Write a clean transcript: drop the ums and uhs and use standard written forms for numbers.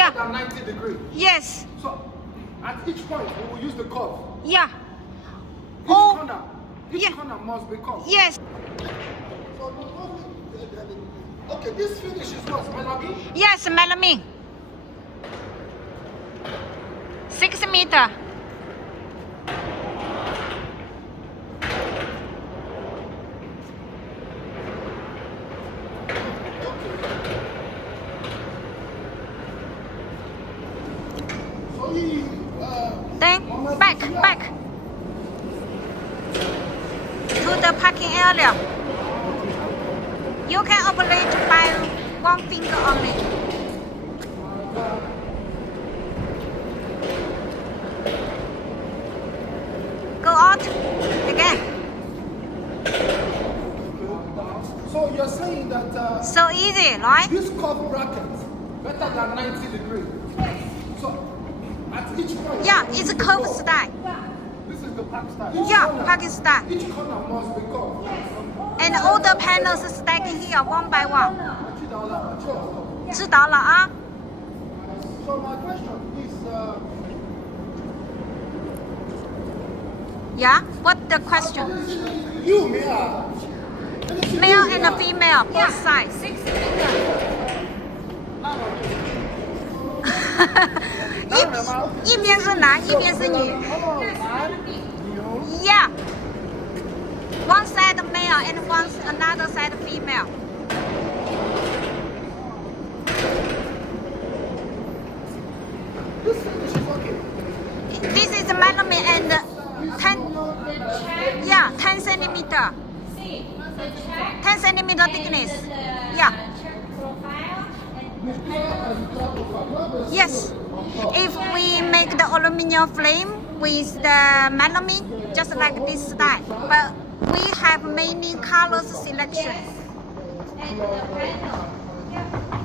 Yeah. than 90 degrees. Yes. So at each point, we will use the curve. Yeah. Each yeah. corner must be curved. Yes. So, okay, this finish is what, melamine? Yes, melamine. 6 meter. Then back to the parking area. You can operate by one finger only. Go out again. So you're saying that So easy, right? this curve bracket better than 90 degrees. So at each point, Yeah, it's a curve style. this is the pack style. Yeah, parking style. Each corner must be curved. And all the panels stacking here one by one. 知道了啊。 So my question is, Yeah, what the question? you, Mia, Male and female, both sides. 一边是男，一边是女。Yeah. One side male and another side female. This is melamine and 10 centimeter. 10 centimeter thickness. Yeah. Yes. If we make the aluminum frame with the melamine, just like this style, but we have many colors selection. And the panel.